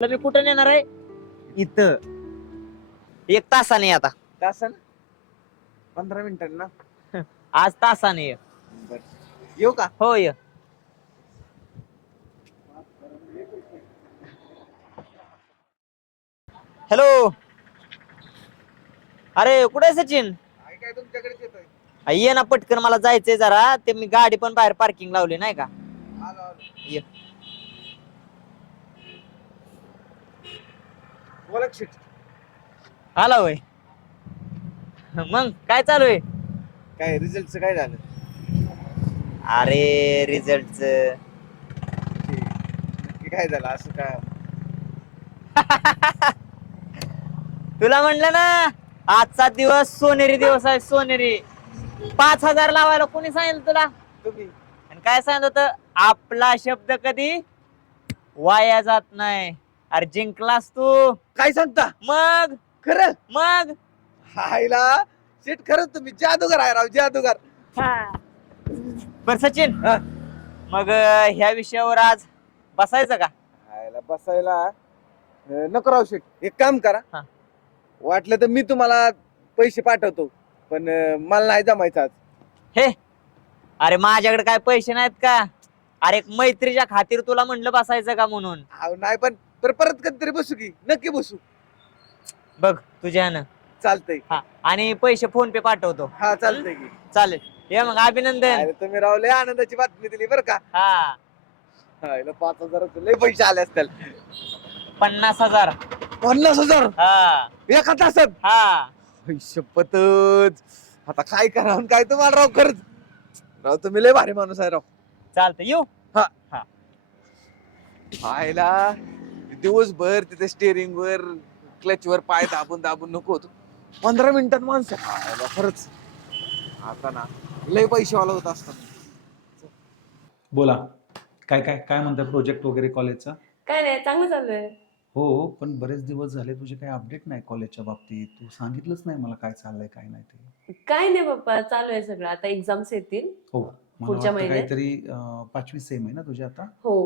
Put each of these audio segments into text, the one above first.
तुला मी कुठं नेणार आहे? इथं. एक तासाने आता. तासन? पंधरा मिनिटांनी ना? आज तासाने ये. येऊ का? हो ये. हॅलो. अरे कुठे आहे सचिन? काय काय तुमच्याकडेच येतोय? आ, ये ना पटकन मला जायचंय जरा. ते मी गाडी पण बाहेर पार्किंग लावली नाही का? आलो आलो. ये. बोला की शेट. आला होय. मग काय चालू आहे? काय रिझल्टचं काय झालं? अरे रिझल्टच. ते नक्की काय झालं असं काय तुला म्हणलं ना आजचा दिवस सोनेरी दिवस आहे सोनेरी. पाच हजार लावायला कोणी सांगितलं तुला? तुम्ही. आणि काय सांगत होतं? आपला शब्द कधी वाया जात नाही. अरे जिंकलास तू. काय सांगता? मग? खरं? मग? हायला. शेट खरंच तुम्ही. जादूगार आहे राव जादूगार. बर सचिन. हा. मग अं, ह्या विषयावर आज बसायचं का? हायला बसायला. अं, नको राव शेट. एक काम करा. हा. वाटलं तर मी तुम्हाला पैसे पाठवतो. पण अं, मला नाही जमायचं आज. अरे माझ्याकडे काय पैसे नाहीत का? अरे एक मैत्रीच्या खातीर तुला म्हणलं बसायचं का म्हणून? अहो, नाही पण पर परत कधीतरी बसू की. नक्की बसू. बघ तुझ्यानं चालतंय. हा आणि पैसे फोन पे पाठवतो. हा चालतंय की. चालेल. ये मग अभिनंदन. अरे तुम्ही रावले आनंदाची बातमी दिली बरं का. हा. पाच हजार लय पैसे आले असतील. पन्नास हजार. पन्नास हजार? हा. एका तासात? हा. आई शपथच. आता काय करा आणि काय तुम्हाला राव खरंच. राव तुम्ही लय भारी माणूस आहे राव. चालतं येऊ. पाहायला दिवसभर तिथे स्टेअरिंग वर क्लच वर पाय दाबून दाबून नको होतो. पंधरा मिनिटात माणसं खरंच. आता ना लय पैसेवाला होत असतात. बोला. काय काय काय म्हणतात प्रोजेक्ट वगैरे कॉलेजचा काय नाही चांगलं चालू आहे. हो पण बरेच दिवस झाले तुझे काही अपडेट नाही कॉलेजच्या बाबतीत. तू सांगितलंच नाही मला काय चाललंय काय नाही ते. काय नाही बाप्पा चालू आहे सगळं. आता एक्झाम्स येतील हो मला पुढच्या वाटतं महिन्यात? काहीतरी अं, पाचवी सेम आहे ना तुझी आता? हो.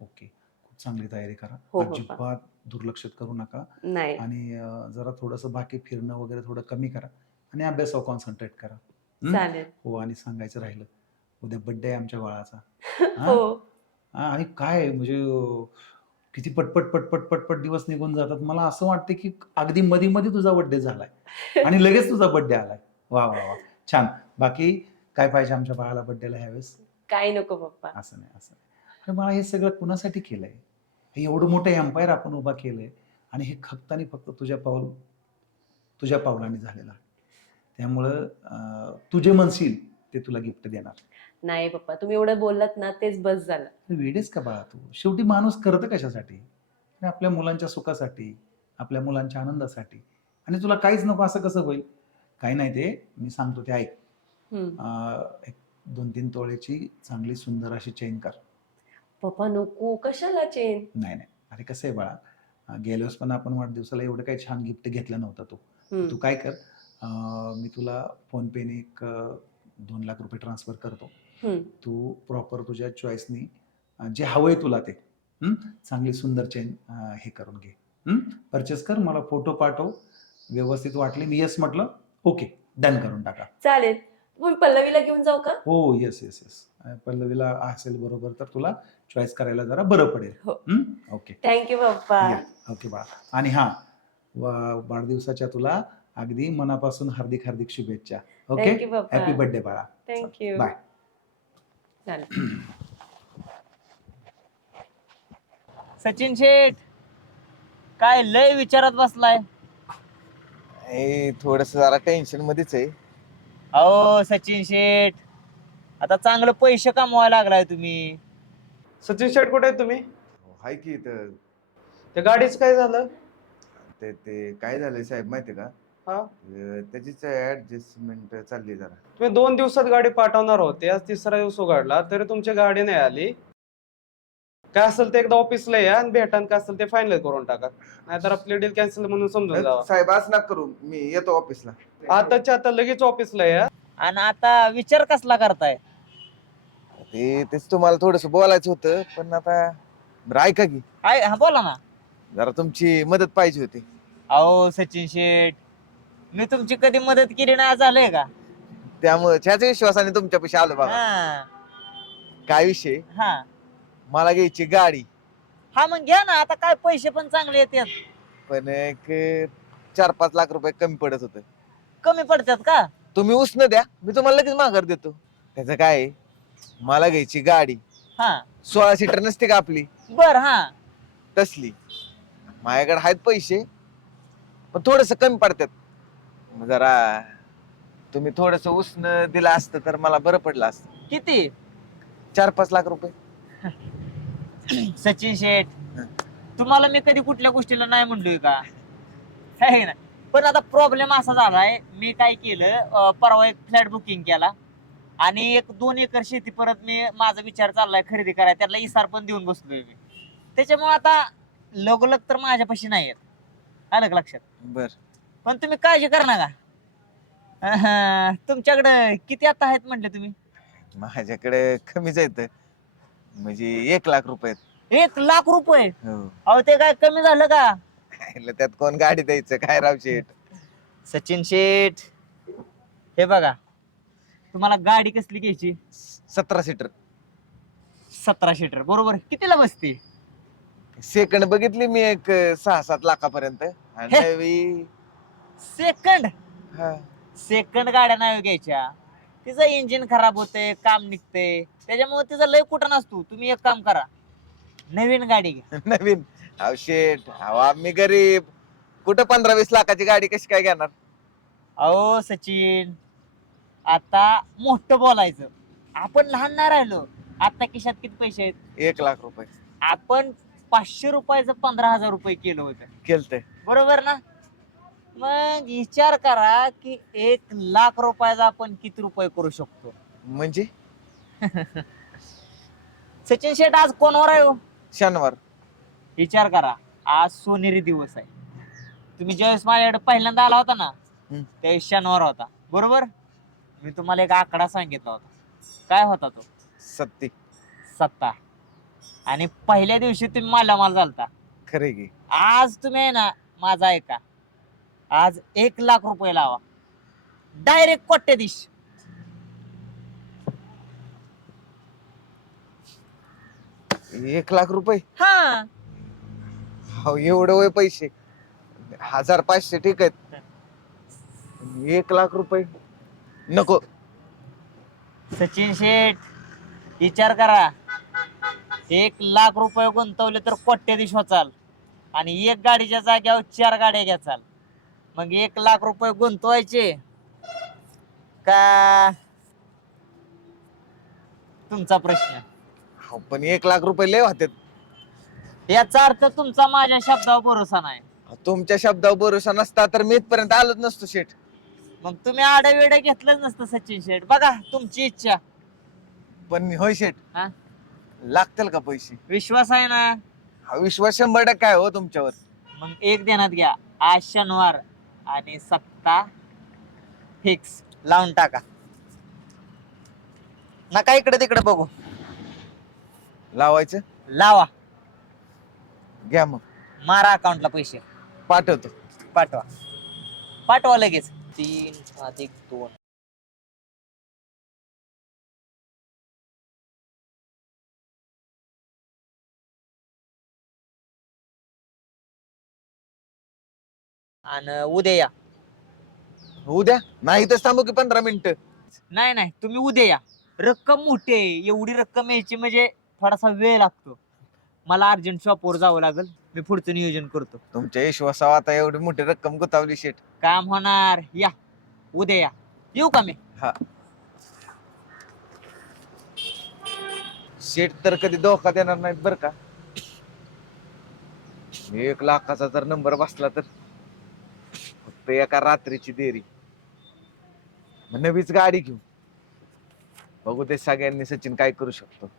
ओके खूप चांगली तयारी करा. हो, हो, अजिबात दुर्लक्षित करू नका. नाही. आणि अं, जरा थोडंसं बाकी फिरणं वगैरे थोडं कमी करा. आणि अभ्यासावर कॉन्सन्ट्रेट करा. हं? चालेल. हो आणि सांगायचं राहिलं उद्या बड्डे आहे आमच्या बाळाचा. हा? हो. हा, आणि काय म्हणजे अं, किती पटपट पटपट पटपट दिवस निघून जातात. मला असं वाटतं की अगदी मध्ये मध्ये तुझा बर्थडे झालाय. आणि लगेच तुझा बर्थडे आलाय. वा वा वा. छान. बाकी काय पाहिजे आमच्या बाळाला बर्थडेला ह्यावेळेस? काही नको पप्पा. असं नाही असं नाही. अरे मला हे सगळं कुणासाठी केलंय? हे एवढं मोठं एम्पायर आपण उभा केलंय आणि हे फक्त आणि फक्त तुझ्या पाऊल तुझ्या पावलाने झालेलं त्यामुळं अं, तू जे म्हणशील ते तुला गिफ्ट देणार. नाही पप्पा तुम्ही एवढं बोललात ना तेच बस झालं. वेडेच का बाळा तू? शेवटी माणूस करतं कशासाठी? आपल्या मुलांच्या सुखासाठी आपल्या मुलांच्या आनंदासाठी. आणि तुला काहीच नको असं कसं होईल? काही नाही ते मी सांगतो ते ऐक. एक दोन तीन तोळ्याची चांगली सुंदर अशी चेन कर. पप्पा नको कशाला चेन? नाही नाही. अरे कसं आहे बाळा अं, गेल्या वेळेस पण आपण वाढदिवसाला एवढं काही छान गिफ्ट घेतलं नव्हतं तू. तू काय कर अं, मी तुला फोन पेने एक अं, दोन लाख रुपये ट्रान्सफर करतो. तू प्रॉपर तुझ्या चॉईसनी जे हवंय तुला ते हं? चांगली सुंदर चेन हे करून घे. परचेस कर मला फोटो पाठव व्यवस्थित वाटले मी येस म्हटलं ओके डन करून टाका. चालेल. तुम्ही पल्लवीला घेऊन जाऊ का? हो येस येस येस पल्लवीला असेल बरोबर तर तुला चॉईस करायला जरा बरं पडेल. हो. हं? ओके थँक्यू पप्पा. ओके बाळा. आणि हा वाढदिवसाच्या तुला अगदी मनापासून हार्दिक हार्दिक शुभेच्छा. ओके हॅपी बर्थडे बाळा. Thank you bye. Sachin Sheth काय लय विचारात बसलाय? ए थोडस जरा टेन्शन मध्येच आहे. अहो सचिन शेठ आता चांगलं पैसे कमवायला लागलाय तुम्ही. सचिन शेट कुठे आहे तुम्ही? हाय की इथं. त्या गाडीच काय झालं? ते ते काय झालंय साहेब माहितीये का? हा? अं, त्याचीच ऍडजस्टमेंट चालली जरा. तुम्ही दोन दिवसात गाडी पाठवणार होते आज तिसरा दिवस उघडला तरी तुमची गाडी नाही आली. काय असेल ते एकदा ऑफिसला या आणि भेटा आणि काय असेल ते फायनल करून टाका. नाहीतर आपली डील कॅन्सल म्हणून समजून जावा. साहेब असं नका करू. मी येतो ऑफिसला आताच्या आता लगेच ऑफिसला या. आणि आता विचार कसला करताय? ते तेच तुम्हाला थोडस बोलायचं होतं पण आता बरं ऐका की. आय हा बोला ना. जरा तुमची मदत पाहिजे होती. अहो सचिन शेठ मी तुमची कधी मदत केली नाही झालंय का? त्यामुळे त्याच विश्वासाने तुमच्यापाशी आलो बघा. हा. काय विषय? हा. मला घ्यायची गाडी. हा मग घ्या ना आता काय पैसे पण चांगले येतात. पण एक चार पाच लाख रुपये कमी पडत होत. कमी पडतात का? तुम्ही उसनं द्या मी तुम्हाला लगेच माघार देतो. त्याचं काय आहे, मला घ्यायची गाडी. हा. सोळा सीटर नसते का आपली? बर हा. तसली. माझ्याकडे आहेत पैसे पण थोडस कमी पडतात. मग जरा तुम्ही थोडस उसनं दिलं असतं तर मला बरं पडलं असतं. किती? चार पाच लाख रुपये. सचिन शेठ. तुम्हाला मी कधी कुठल्या गोष्टीला नाही म्हणलोय का? है ना. पण आता प्रॉब्लेम असा झालाय मी काय केलं अं, परवा एक फ्लॅट बुकिंग केला. आणि एक दोन एकर शेती परत मी माझा विचार चाललाय खरेदी करायला. त्याला इसार पण देऊन बसलोय मी. त्याच्यामुळे आता लगोलग तर माझ्यापाशी नाही आहेत आलं का लक्षात? बर. पण तुम्ही काळजी कर ना का तुमच्याकडं किती आता आहेत म्हटले तुम्ही? माझ्याकडे कमीच आहेत. म्हणजे एक लाख रुपये. एक लाख रुपये? हो. अहो ते काय कमी झालं का? त्यात कोण गाडी द्यायचं? काय राव शेठ? सचिन शेठ. हे बघा. तुम्हाला गाडी कसली घ्यायची? सतरा सीटर. सतरा सीटर बरोबर. कितीला बसते? सेकंड बघितली मी एक अं, सहा सात लाखापर्यंत. आणि हे. नवी सेकंड? हा. सेकंड गाड्या नाही घ्यायच्या. तिचं इंजिन खराब होते काम निघते त्याच्यामुळे तिचा लय कुठं नसतो. तुम्ही एक काम करा. नवीन गाडी घ्या. नवीन? अहो शेठ अहो आम्ही गरीब. कुठं पंधरा वीस लाखाची गाडी कशी काय घेणार? अहो सचिन आता मोठं बोलायचं. आपण लहान नाही राहिलो. आता खिशात किती पैसे आहेत? एक लाख रुपये. आपण पाचशे रुपयाचं पंधरा हजार रुपये केलं होतं. केलते. बरोबर ना? मग विचार करा की एक लाख रुपयाचा आपण किती रुपये करू शकतो? म्हणजे? सचिन शेठ आज कोणावर आहे हो? शनिवार. विचार करा. आज सोनेरी दिवस आहे. तुम्ही ज्यावेळेस माझ्याकडे पहिल्यांदा आला होता ना हम्म. त्यावेळेस शनिवार होता. बरोबर? मी तुम्हाला एक आकडा सांगितला होता. काय होता तो? सत्ती. सत्ता. आणि पहिल्या दिवशी तुम्ही मालामाल झालता. खरे की. आज तुम्ही आहे ना माझा ऐका. आज एक लाख रुपये लावा. डायरेक्ट कोट्याधीश एक लाख रुपये? हा. हो एवढं वय पैसे. हजार पाचशे ठीक आहेत. एक लाख रुपये. नको. सचिन शेठ विचार करा. एक लाख रुपये गुंतवले तर कोट्याधीश होचाल. आणि एक गाडीच्या जाग्यावर चार गाड्या घ्याचाल. मग एक लाख रुपये गुंतवायचे का? तुमचा प्रश्न. हो पण एक लाख रुपये लय होतात याचा अर्थ तुमचा माझ्या शब्दावर भरोसा नाही. तुमच्या शब्दावर भरोसा नसता तर मी इथपर्यंत आलोच नसतो शेठ. मग तुम्ही आडवेड घेतलंच नसतं सचिन शेठ. बघा तुमची इच्छा. पण होय शेठ. हा? लागतील का पैसे? विश्वास आहे ना? हा विश्वास शंभर टक्के आहे हो तुमच्यावर. मग एक देण्यात घ्या. आज शनिवार आणि सत्ता फिक्स लावून टाका. नका इकडे तिकडे बघू. लावायचं? लावा. घ्या मग. मारा अकाउंटला पैसे. पाठवतो. पाठवा. पाठवा लगेच. तीन अधिक दोन. आणि उद्या या. उद्या? नाही तर थांबू की पंधरा मिनिटं. नाही नाही तुम्ही उद्या या. रक्कम मोठी आहे. एवढी रक्कम यायची म्हणजे थोडासा वेळ लागतो. मला अर्जंट शॉपवर जावं लागेल. मी पुढचं नियोजन करतो. तुमच्या विश्वासावर आता एवढी मोठी रक्कम गुतावली शेठ. काम होणार. या. उद्या या. येऊ का मी? शेठ तर कधी धोका देणार नाहीत बर का? एक लाखाचा जर नंबर बसला तर फक्त एका रात्रीची देरी. मग नवीच गाडी घेऊ बघू ते सगळ्यांनी सचिन काय करू शकतो.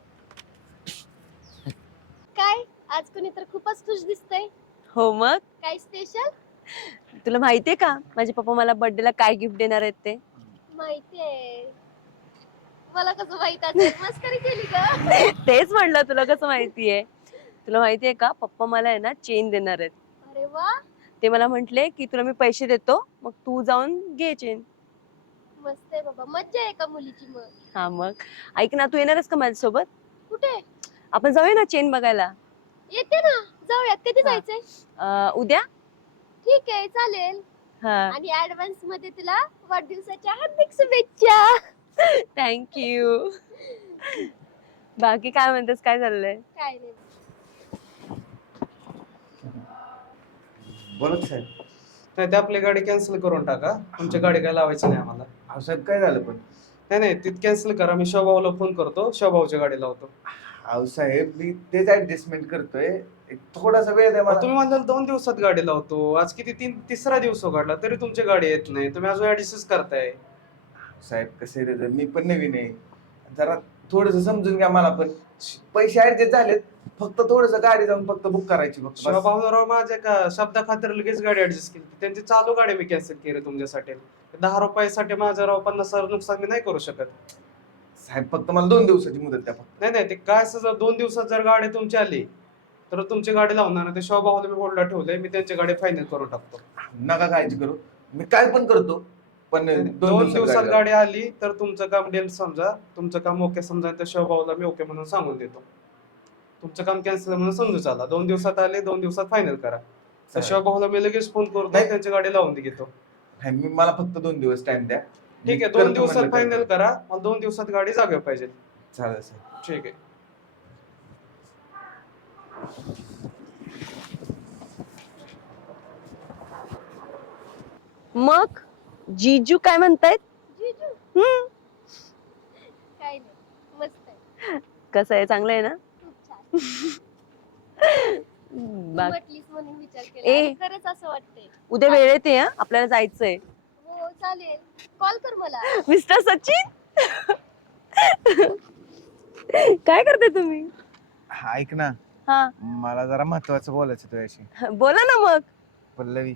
आज कोणी तर खूपच खुश दिसतंय. हो मग? काय स्पेशल तुला माहितीये का? माझे पप्पा मला बर्थडेला काय गिफ्ट देणार आहेत ते? माहितीये. मला कसं माहीत असेल मस्करी केली का तेच म्हणलं तुला कसं माहितीये? तुला माहितीये का? पप्पा मला आहे ना चेन देणार आहेत. अरे वा. ते मला म्हंटले की तुला मी पैसे देतो मग तू जाऊन घे चेन मस्त आहे बाबा. मज्जा आहे का मुलीची मग? हा मग. ऐक ना तू येणारच का माझ्यासोबत? कुठे? आपण जाऊया ना चेन बघायला. येते ना. जाऊयात. कधी हा. जायचंय? अं, उद्या? ठीक आहे चालेल. हा. आणि ऍडव्हान्समध्ये तुला वाढदिवसाच्या हार्दिक शुभेच्छा. थँक्यू बाकी काय म्हणतेस? काय चाललंय? काय नाही. बोलत साहेब. नाही ते आपली गाडी कॅन्सल करून टाका. तुमची गाडी काय लावायची नाही आम्हाला. अहो साहेब काय झालं पण? नाही नाही ती कॅन्सल करा. मी शोभाऊला फोन करतो. शोभाऊची गाडी लावतो. अहो साहेब मी तेच ऍडजस्टमेंट करतोय. एक थोडासा वेळ द्या मला. तुम्ही म्हणाल दोन दिवसात गाडी लावतो. आज किती? तीन तिसरा दिवस उघडला तरी तुमची गाडी येत नाही. तुम्ही अजून ऍडजस्ट करताय. साहेब कसे रे मी पण नवीन आहे. जरा थोडस समजून घ्या मला पण. पैसे ऍडजस्ट झालेत. फक्त थोडस गाडी जाऊन फक्त बुक करायची फक्त बस. शोभाऊराव माझ्या का शब्दा खातर लगेच गाडी ऍडजस्ट केली त्यांची चालू गाडी मी कॅन्सल केली तुमच्यासाठी. दहा रुपयासाठी माझं राव पन्नास हजार नुकसान मी नाही करू शकत. साहेब फक्त मला दोन दिवसाची मुदत द्या फक्त. नाही नाही ते काय असं जर दोन दिवसात जर गाडी तुमची आली तर तुमची गाडी लावणार नाही. ते शोभाऊला मी होल्डला ठेवलंय मी त्यांची गाडी फायनल करून टाकतो. नका काळजी करू. मी काय पण करतो पण दोन दिवसात गाडी आली तर तुमचं काम डेल समजा तुमचं काम ओके समजा तर शोभाऊला मी ओके म्हणून सांगून देतो. तुमचं काम कॅन्सल म्हणून समजू चला. दोन दिवसात आले दोन दिवसात फायनल करा. तर. शोभाऊला मी लगेच फोन करतो. त्यांची गाडी लावून घेतो नाही, मी मला फक्त दोन दिवस टाइम द्या. ठीक आहे करतो दोन दिवसात म्हणलं फायनल. करा मला दोन दिवसात गाडी जागा पाहिजे. चालेल साहेब ठीक आहे. मग जीजू काय म्हणतायत? जीजू? हम्म. काय नाही मस्त आहे. कसं आहे? चांगलं आहे ना? खूप छान. तू बाकी म्हटलीस म्हणून विचार केला. ए. आणि खरंच असं वाटतंय. उद्या वेळेत ये हं, आपल्याला जायचंय. चालेल. कॉल कर मला. मिस्टर सचिन? काय करते तुम्ही? ऐक ना. हा. मला जरा महत्वाचं बोलायचं तुझ्याशी. बोला ना मग. पल्लवी.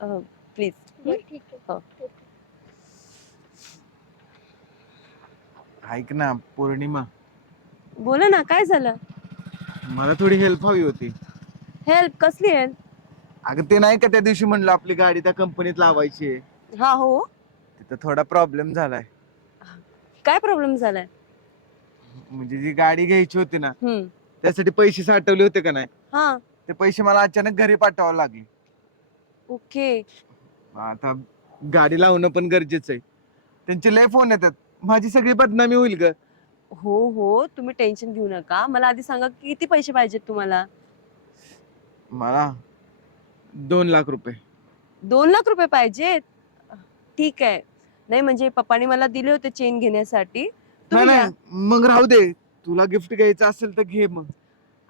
प्लीज बरं, ठीक आहे. हो. ठीक आहे. ऐक ना पौर्णिमा. बोला ना काय झालं? मला थोडी हेल्प हवी होती. हेल्प कसली हेल्प अगं ते नाही का त्या दिवशी म्हणलं आपली गाडी त्या कंपनीत लावायची आहे? हा हो. तिथं थोडा प्रॉब्लेम झालाय. काय प्रॉब्लेम झालाय? म्हणजे जी गाडी घ्यायची होती ना हम्म. त्यासाठी पैसे साठवले होते का नाही? हा. ते पैसे मला अचानक घरी पाठवावे लागले. ओके. आता गाडी लावणं पण गरजेचं आहे. त्यांचे लय फोन येतात. माझी सगळी बदनामी होईल ग. हो हो. तुम्ही टेन्शन घेऊ नका. मला आधी सांगा किती पैसे पाहिजेत तुम्हाला? मला दोन लाख रुपये. दोन लाख रुपये पाहिजेत? ठीक आहे. नाही म्हणजे पप्पाने मला दिले होते चेन घेण्यासाठी. नाही तुम्ही घ्या. नाही मग राहू दे. तुला गिफ्ट घ्यायचं असेल तर घे मग.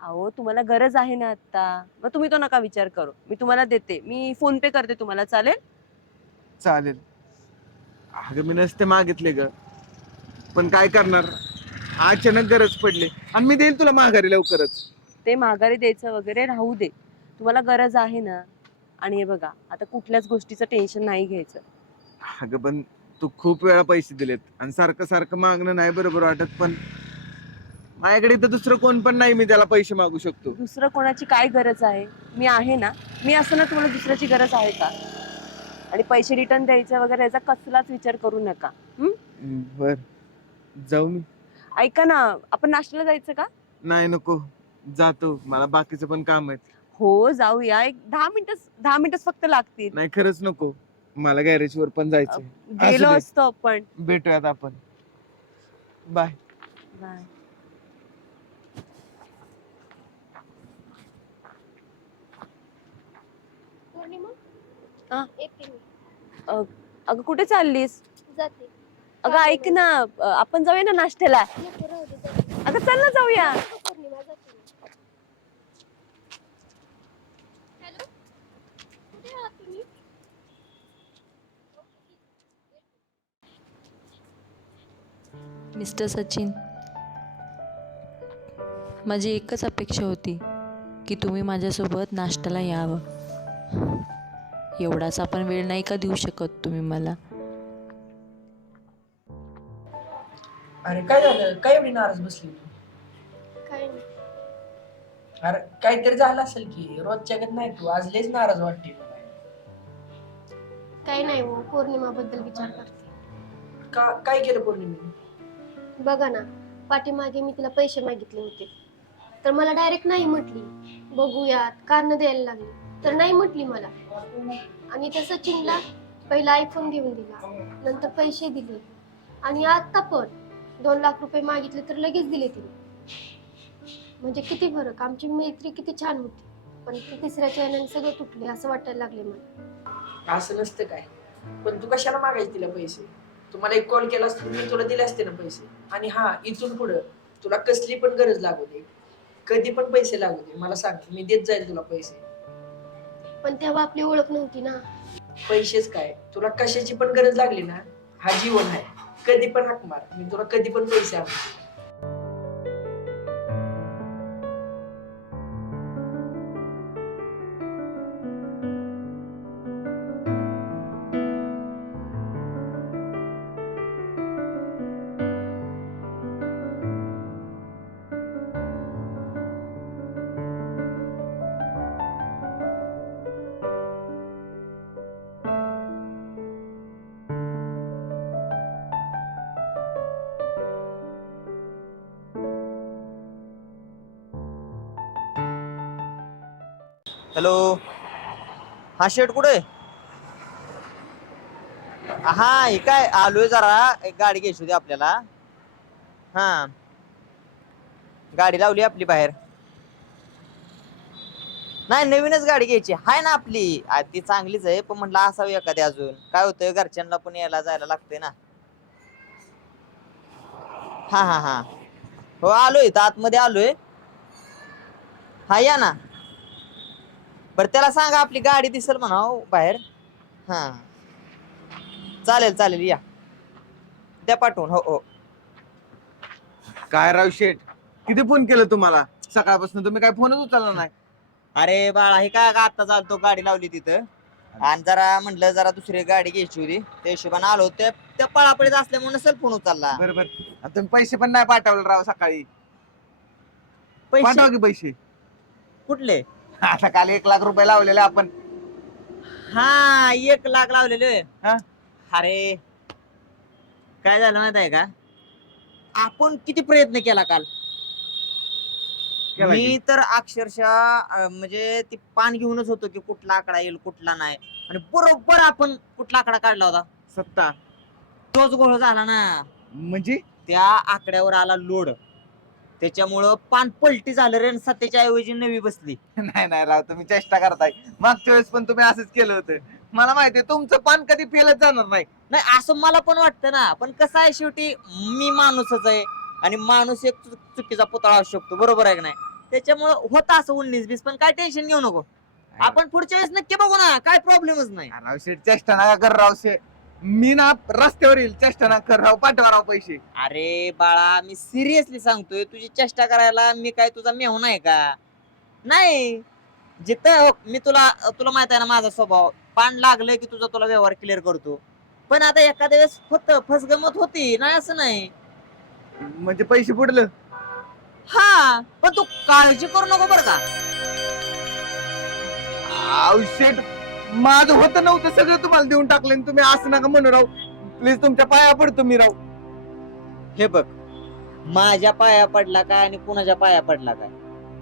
अहो तुम्हाला गरज आहे ना आता. मग तुम्ही तो नका विचार करू. मी तुम्हाला देते. मी फोन पे करते तुम्हाला. चालेल? चालेल. अगं मी नसते मागितले ग. पण काय करणार? अचानक गरज पडली. आणि मी देईल तुला माघारी लवकरच. ते माघारी द्यायचं वगैरे राहू दे. तुम्हाला गरज आहे ना? आणि हे बघा आता कुठल्याच गोष्टीचं टेन्शन नाही घ्यायचं. अगं पण तू खूप वेळा पैसे दिलेत. आणि सारखं सारखं मागणं नाही बरोबर वाटत पण माझ्याकडे तर दुसरं कोण पण नाही मी त्याला पैसे मागू शकतो. दुसरं कोणाची काय गरज आहे? मी आहे ना? मी असं ना तुम्हाला दुसऱ्याची गरज आहे का? आणि पैसे रिटर्न द्यायचे वगैरे याचा कसलाच विचार करू नका. बर. जाऊ मी. ऐका ना आपण नाश्त्याला जायचं का? नाही नको. जातो. मला बाकीचं पण काम आहे हो जाऊया. एक दहा मिनिटच दहा मिनिटच फक्त लागतील. नाही खरंच नको. मला गॅरेज वर पण जायचंय. गेलो दे. असतो आपण. भेटूयात आपण. Bye bye Pournima? हा. येते मी. अगं कुठे चाललीस? जाते. अगं ऐक ना अ, आपण जाऊया ना नाश्त्याला. नको राहू दे जाते. अगं चल ना जाऊया. नको पौर्णिमा जाते मी. हॅलो कुठे आहात तुम्ही मिस्टर सचिन माझी एकच अपेक्षा होती की तुम्ही माझ्यासोबत नाश्त्याला यावं. एवढाच आपण वेळ नाही का देऊ शकत तुम्ही मला? अरे काय झालं? काय एवढी नाराज बसली तू? काय नाही. अरे काहीतरी झालं असेल की? रोजच्या गत नाही तू. आज लयच नाराज वाटते मला. काही नाही हो पौर्णिमाबद्दल विचार करते. का काय केलं पौर्णिमेने? बघा ना पाठीमागे मी तिला पैसे मागितले होते. तर मला डायरेक्ट नाही म्हटली बघूयात कारण द्यायला लागली. तर नाही म्हटली मला. आणि त्या सचिनला पहिला आयफोन घेऊन दिला नंतर पैसे दिले. आणि आता पण दोन लाख रुपये मागितले तर लगेच दिले तिने. म्हणजे किती फरक आमची मैत्री किती छान होती. पण ती तिसऱ्या चॅनल सगळे तुटले असं वाटायला लागले मला. असं नसतं काय. पण तू कशाला मागायची तिला पैसे? तुम्हाला एक कॉल केला असता मी तुला दिले असते ना पैसे. आणि हा इथून पुढं तुला कसली पण गरज लागू दे. कधी पण पैसे लागू दे. मला सांग मी देत जाईल तुला पैसे. पण तेव्हा आपली ओळख नव्हती ना. पैसेच काय? तुला कशाची पण गरज लागली ना हा जीवन आहे. कधी पण हाक मार. मी तुला कधी पण पैसे आणतो हॅलो. हा शेट कुठे? हा हे काय? आलोय जरा. एक गाडी घ्यायची होती आपल्याला. हा. गाडी लावली आपली बाहेर. नाही नवीनच गाडी घ्यायची. हाय ना आपली. ती चांगलीच आहे पण म्हटलं असावी एखादी अजून. काय होतंय घरच्यांना पण यायला जायला लागतंय ना. हा हा हा. हो आलोय. तर आतमध्ये आलोय. हा या ना. बर त्याला सांगा आपली गाडी दिसेल म्हणा बाहेर. हा. चालेल चालेल या. द्या पाठवून हो हो. काय राव शेठ? किती फोन केलं तुम्हाला? सकाळपासून तुम्ही काय फोनच उचलला नाही? अरे बाळा हे काय आता चालतो गाडी लावली तिथं. आणि जरा म्हटलं जरा दुसरी गाडी घ्यायची होती. त्या हिशोबाने आलो त्या त्या पळापळीत असल्यामुळे नसेल फोन उचलला. बरोबर. तुम्ही पैसे पण नाही पाठवले राव सकाळी. पाठवा पैसे की पैसे. कुठले? आता काल एक लाख रुपये लावलेले आपण. हा एक लाख लावलेले. हा? अरे काय झालं माहीत आहे का? आपण किती प्रयत्न केला काल? केला की? मी तर अक्षरशः अं, म्हणजे ती पान घेऊनच होतो की कुठला आकडा येईल कुठला नाही. आणि बरोबर आपण कुठला आकडा काढला होता? सत्ता. तोच गोळ झाला ना. म्हणजे? त्या आकड्यावर आला लोड. त्याच्यामुळं पान पलटी झालं रे आणि सत्याच्या ऐवजी नवी बसली. नाही नाही राव तुम्ही चेष्टा करताय. मागच्या वेळेस पण तुम्ही असंच केलं होतं. मला माहितीये तुमचं पान कधी फेलच जाणार नाही. नाही असं मला पण वाटतं ना. पण कसं आहे शेवटी मी माणूसच आहे आणि माणूस एक चु- चुकीचा पुतळा असू शकतो. बरोबर आहे की नाही? त्याच्यामुळं होतं असं उन्नीस बीस पण काय टेन्शन घेऊ नको. आपण पुढच्या वेळेस नक्की बघू ना. काय प्रॉब्लेमच नाही. राव शेठ चेष्टा नका कर राव शेठ. मी ना रस्त्यावर येईल चेष्टा नका कर राव पाठवा राव पैसे. अरे बाळा मी सिरियसली सांगतोय तुझी चेष्टा करायला मी काय तुझा मेहून आहे का? नाही. जिथं हो, मी तुला तुला माहीत आहे ना माझा स्वभाव. पान लागलं की तुझा तुला व्यवहार क्लिअर करतो. पण आता एखाद्या वेळेस होत फसगमत होती नाही असं नाही. म्हणजे पैसे बुडलं हा पण तू काळजी करू नको बरं का. शेठ माझं होतं नव्हतं सगळं तुम्हाला देऊन टाकलं आणि तुम्ही असं नका म्हणू राव प्लीज तुमच्या पाया पडतो मी राव हे बघ माझ्या पाया पडला काय आणि कुणाच्या पाया पडला काय?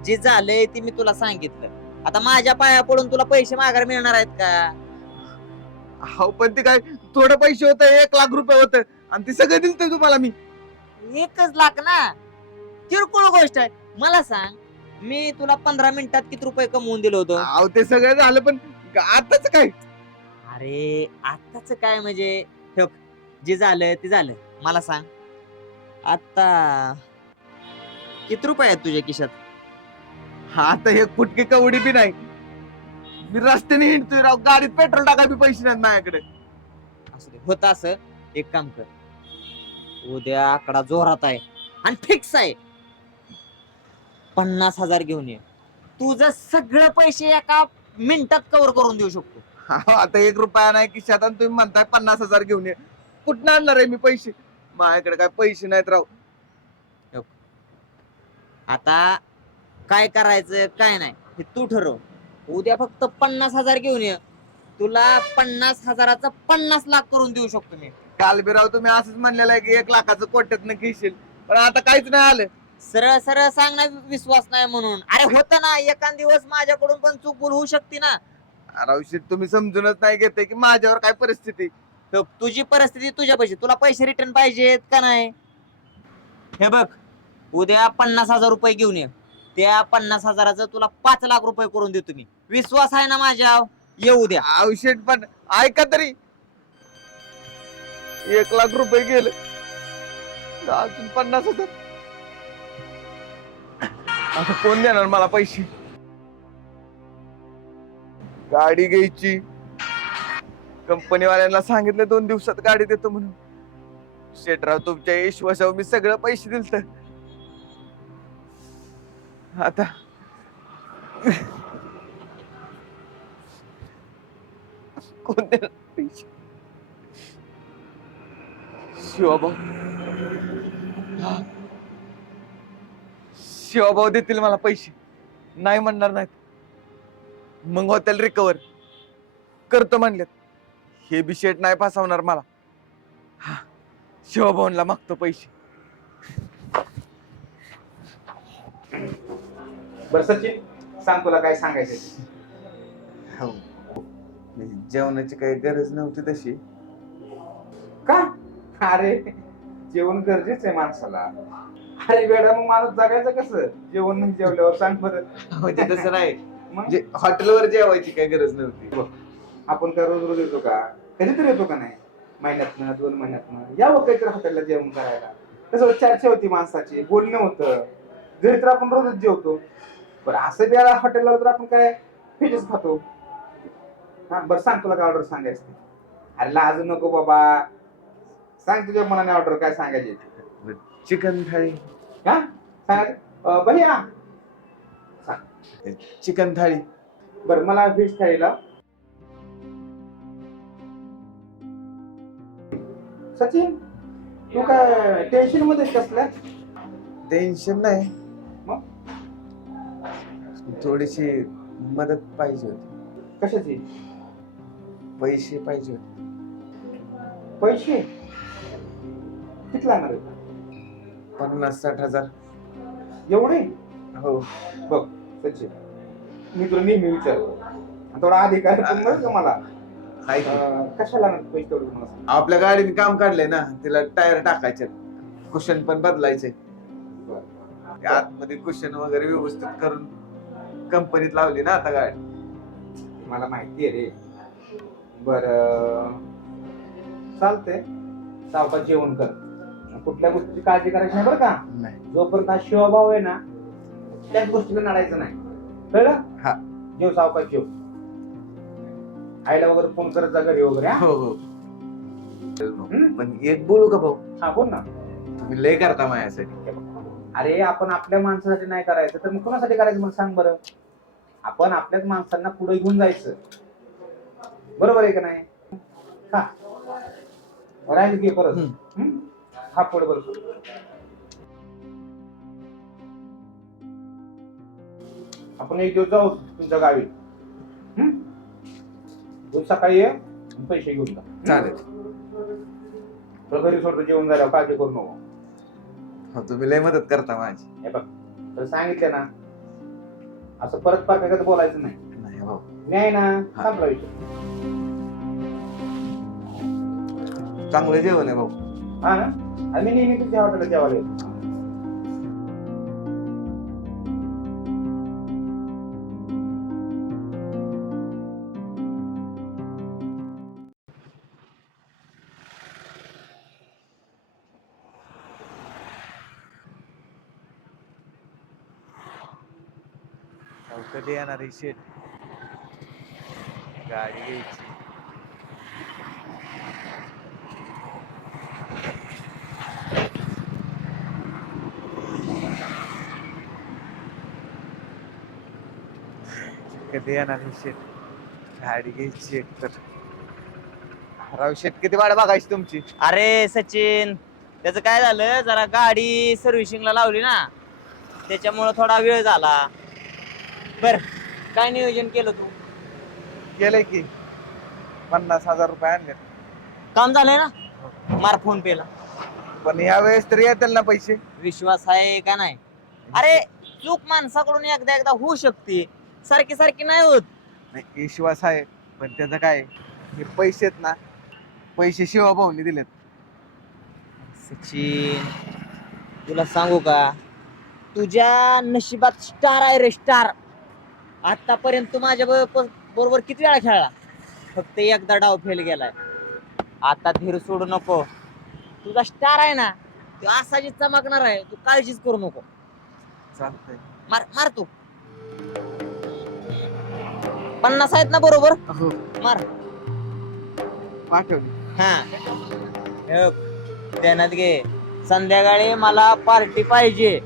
जे झालंय ते मी तुला सांगितलं. आता माझ्या पाया पडून तुला पैसे माघार मिळणार आहेत का? हो पण ते काय थोडं पैसे होतं एक लाख रुपये होतं आणि ते सगळं दिलं तुम्हाला मी. एकच लाख ना? किरकोळ गोष्ट आहे. मला सांग मी तुला पंधरा मिनिटात किती रुपये कमवून दिलं होतं? अहो ते सगळं झालं पण आताच काय? अरे आताच काय म्हणजे? जे झालं ते झालं. मला सांग. आता किती रुपये आहेत तुझ्या खिशात? हा आता हे कुटके कवडी बी नाही. मी रस्त्याने हिंडतोय राव. गाडीत पेट्रोल टाकाय बी पैसे नाहीत माझ्याकडे. असू दे. होत असं. एक काम कर. उद्या आकडा जोरात आहे. आणि फिक्स आहे. पन्नास हजार घेऊन ये. तुझं सगळं पैसे एका मिनिटात कव्हर करून देऊ शकतो. अहो, आता एक रुपया नाही खिशात आणि तुम्ही म्हणताय पन्नास हजार घेऊन ये. कुठं आणणार आहे मी पैसे? माझ्याकडे काय पैसे नाहीत राव. आता काय करायचं काय नाही हे तू ठरव. उद्या फक्त पन्नास हजार घेऊन ये. तुला पन्नास हजाराचा पन्नास लाख करून देऊ शकतो मी. काल बिराव तुम्ही असंच म्हणलेलं आहे की एक लाखाचं कोट्यात घेशील. पण आता काहीच नाही आलं. सरळ सरळ सांग ना विश्वास नाही म्हणून. अरे होत ना एखाद दिवस माझ्याकडून पण चूक भूल होऊ शकते ना. शेट तुम्ही समजूनच नाही घेते की माझ्यावर काय परिस्थिती? तर तुझी परिस्थिती तुझ्या पैसे तुला पैसे रिटर्न पाहिजेत का नाही? हे बघ उद्या पन्नास हजार रुपये घेऊन ये. त्या पन्नास हजाराचं तुला पाच लाख रुपये करून देतो मी. विश्वास आहे ना माझ्या? येऊ द्या औषध पण ऐका तरी. एक लाख रुपये गेले. अजून पन्नास हजार. आता कोण देणार मला पैसे? गाडी घ्यायची. कंपनीवाल्यांना सांगितलं दोन दिवसात गाडी देतो म्हणून. शेटराव तुमच्या विश्वासावर मी सगळं पैसे दिल तर आता कोण देणार पैसे? शिवाबा शिवभाऊ देतील मला पैसे. नाही म्हणणार नाहीत. मग होतील रिकवर करतो म्हणलेत. हे बी शेट नाही फसवणार मला. हा शिवभाऊला मागतो पैसे. बरं सचिन सांग तुला काय सांगायचं हो. जेवणाची काही गरज नव्हती तशी. का? अरे जेवण गरजेचं आहे माणसाला. अरे वेळा मग माणूस जगायचं कसं? जेवण नाही जेवल्यावर सांग बरं. म्हणजे तसं नाही. मग? म्हणजे हॉटेलवर जेवायची काही गरज नव्हती. आपण काय रोज रोज येतो का? कधीतरी येतो का नाही? महिन्यातनं दोन महिन्यातनं. यावं काहीतरी हॉटेलला जेवण करायला. कसं चर्चा होती माणसाची बोलणं होतं. घरी तर आपण रोजच जेवतो. बरं असं बी हॉटेलला तर आपण काय फिजच खातो. हा बरं सांग तुला काय ऑर्डर सांगायचं ते. अरे लाज नको बाबा. सांग तुझ्या मनाने ऑर्डर काय सांगायची ते. चिकन थाळी. हा भैया. चिकन थाळी. बरं मला व्हेज थाळीला. सचिन तू काय टेन्शनमध्ये कसल्या टेन्शन नाही. मग? थोडीशी मदत पाहिजे होती. कशाची? पैसे पाहिजे होते. पैसे? किती लागणार आहेत पन्नास साठ हजार. एवढे हो. बघ सचिन मी तुला नेहमी विचारतो. थोडा अधिकार पण बरं का मला? हाय की. अं, कशाला पैसे तेवढे मला सांग. आपल्या गाडीने काम काढलंय ना तिला टायर टाकायचे. कुशन पण बदलायचे. ते आतमध्ये कुशन वगैरे व्यवस्थित करून कंपनीत लावली ना आता गाडी. मला माहिती आहे रे. बर. चालतंय. सावकाश जेवण कर. कुठल्या गोष्टीची काळजी करायची नाही बरं का? नाही. जोपर्यंत हा शिवभाव आहे ना त्याच गोष्टीला नडायचं नाही. कळलं? हा. जेव सावकाश जेव. आईला वगैरे फोन करत जा घरी वगैरे हा? हो हो. हम्म? पण एक बोलू का भाऊ? हा बोल ना. तुम्ही लय करता माझ्यासाठी. अरे आपण आपल्या माणसासाठी नाही करायचं तर मग कोणासाठी करायचं मला सांग बरं? आपण आपल्याच माणसांना पुढे घेऊन जायचं. बरोबर आहे का नाही? हा. राहील घे परत. हम्म. हम्म? हा बरं आपण एक दिवस जाऊ तुमच्या गावी. हम्म? तू सकाळी ये पैसे घेऊन जा. चालेल. तुला घरी सोडतो जेवण झाल्यावर काळजी करू नको. हो तुम्ही लय मदत करता माझी. हे बघ तर सांगितलं ना असं परत पाकागत बोलायचं नाही. नाही भाऊ. न्याय ना संपला विषय. चांगलं जेवण आहे भाऊ. हा ना? आणि मी नेहमी तुझ्या हॉटेलला जेवायला येतो अहो, कधी येणार ही शेट गाडी घ्यायची कधी येणार ही शेट गाडी घ्यायची एक तर. राव शेट किती वाट बघायची तुमची? अरे सचिन त्याचं काय झालं? जरा गाडी सर्व्हिसिंगला लावली ना. त्याच्यामुळे थोडा वेळ झाला. बर काय नियोजन केलं तू? गेलंय की. पन्नास हजार रुपये आणले. काम झालंय ना? मार फोन पेला. पण या वेळेस तरी येतील ना पैसे? विश्वास आहे का नाही? अरे चूक माणसाकडून एकदा एकदा होऊ शकते. सारखी सारखी नाही होत. नाही, विश्वास आहे पण त्याचं काय हे पैसे आहेत ना पैसे शिवाभाऊनी दिलेत. सचिन तुला सांगू का? तुझ्या नशिबात स्टार आहे रे स्टार आतापर्यंत तू माझ्या बरोबर बरोबर किती वेळा खेळला? फक्त एकदा डाव फेल गेलाय. आता धीर सोडू नको. तुझा स्टार आहे ना तू असाची चमकणार आहे तू काळजीच करू नको. चालतंय. मार मार तू. पन्नास आहेत ना बरोबर? हो. मार. पाठवली. हा. हे ध्यानात घे. संध्याकाळी मला पार्टी पाहिजे.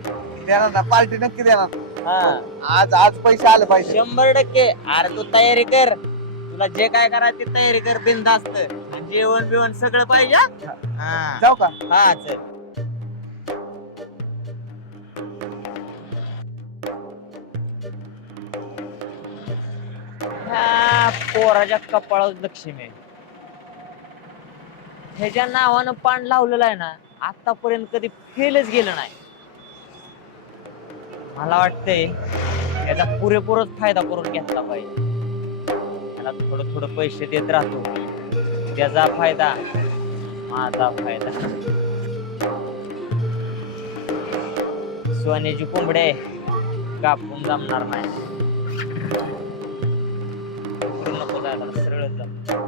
देणार ना पार्टी नक्की देणार. हा. आज आज पैसे आले पाहिजे. शंभर टक्के. अरे तू तयारी कर. तुला जे काय करायचं ते तयारी कर बिंदास्त आणि जेवण बिवण सगळं पाहिजे हा? हा. जाऊ का? हा चल. पोराच्या कपाळावर लक्ष्मी आहे. ह्याच्या नावानं पान लावलेलं आहे ना आतापर्यंत कधी फेलच गेलं नाही. मला वाटतंय याचा पुरेपूरच फायदा करून घेतला पाहिजे. त्याला थोडं थोडं पैसे देत राहतो. त्याचा फायदा माझा फायदा. सोन्याची कोंबडे कापून जमणार नाही. इकडून नको जायला सरळ जा